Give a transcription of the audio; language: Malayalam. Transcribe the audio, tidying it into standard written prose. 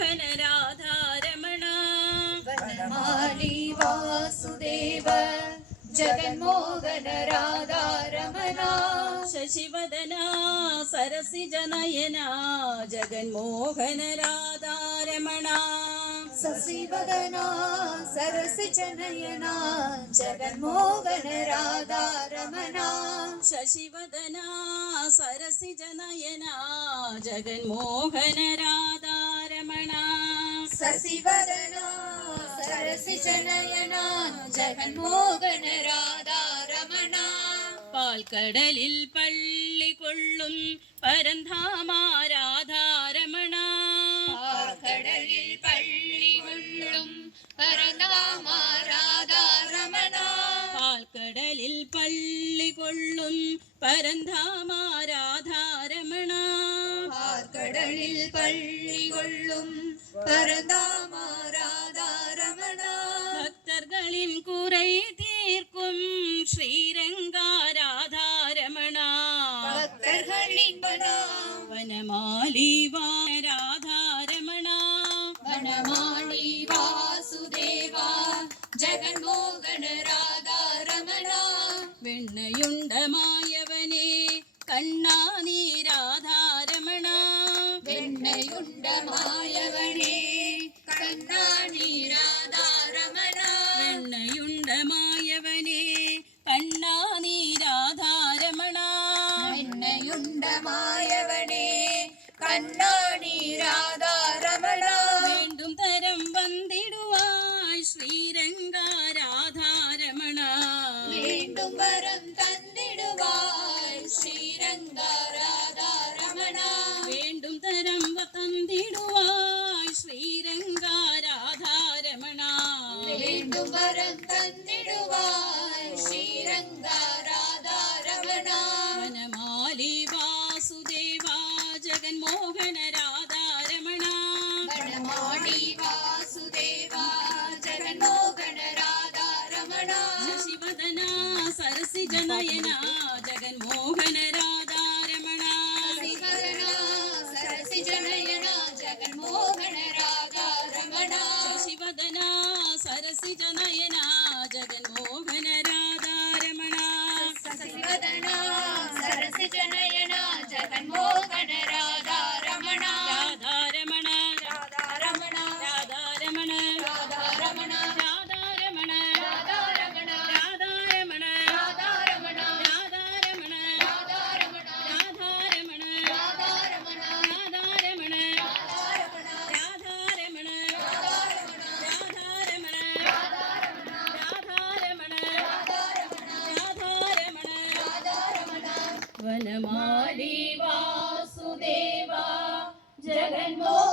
മോഹന രാധാരമണ വനമാലി വാസുദേവ ജഗന്മോഹന രാധാരമണ ശശിവദന സരസിജനയന ജഗന്മോഹന രാധാരമണ ശശിവദന സരസിജനയന ജഗന്മോഹന രാധാരമണ ശശിവദന സരസിജനയന ജഗന്മോഹന രാധാരമണ ശശിവദന സരസിജനയന ജഗന്മോഹന രാധാരമണ പാൽക്കടലിൽ പള്ളി കൊള്ളും പരന്ധാമ രാധാരമണ പാൽക്കടലിൽ പള്ളി കൊള്ളും പരന്ധാമ രാധാരമണ പാൽക്കടലിൽ പള്ളി കൊള്ളും പരന്ധാമ രാധാരമണ പാൽക്കടലിൽ പള്ളി കൊള്ളും പരന്ധാമ രാധാരമണ ഭക്തർകളിൻ കുறை തീർക്കും ശ്രീരംഗ രാധാരമണ ഭക്തർകളിൻ വനമാലി രാധാരമണ വനമാലി വാസുദേവ ജഗന്മോഹന രാധാരമണ വെണ്ണയുണ്ടമായവനെ കണ്ണാ നീ രാധാരമണ വെണ്ണയുണ്ടമായവനെ കണ്ണാ നീ രാധാരമണ വെണ്ണയുണ്ടമായവനെ കണ്ണാ നീ രാധാരമണ വെണ്ണയുണ്ടമായവനെ കണ്ണാ നീ രാധാരമണ വീണ്ടും തരം വന്നിടുവാൻ ശ്രീരംഗ രാധാരമണ വീണ്ടും വരം തന്നിടുവാൻ ശ്രീരംഗ രാധാരമണ വീണ്ടും തരം തന്നിടുവാൻ ശ്രീരംഗ രാധാരമണ വീണ്ടും വരം തന്നിടുവാൻ ശ്രീരംഗ രാധാരമണ വനമാലി വാസുദേവ ജഗന്മോഹന രാധാരമണ വനമാലി വാസുദേവ ജഗന്മോഹന രാധാരമണ ശശിവദന സരസിജനയന ജഗന്മോഹന രാധാരമണ ശശിവദന സരസിജനയന ജഗന്മോഹന രാധാരമണ ശശിവദന സരസിജനയന ജഗന്മോഹന രാധാരമണ ശശിവദന സരസിജനയന ജഗന്മോഹന രാധാരമണ രാധാരമണ രാധാരമണ രാധാരമണ രാധാരമണ രാധാരമണ രാധാരമണ രാധാരമണ രാധാരമണ രാധാരമണ രാധാരമണ രാധാരമണ രാധാരമണ രാധാരമണ രാധാരമണ രാധാരമണ വനമാലി വാസുദേവ ജഗന്മോഹന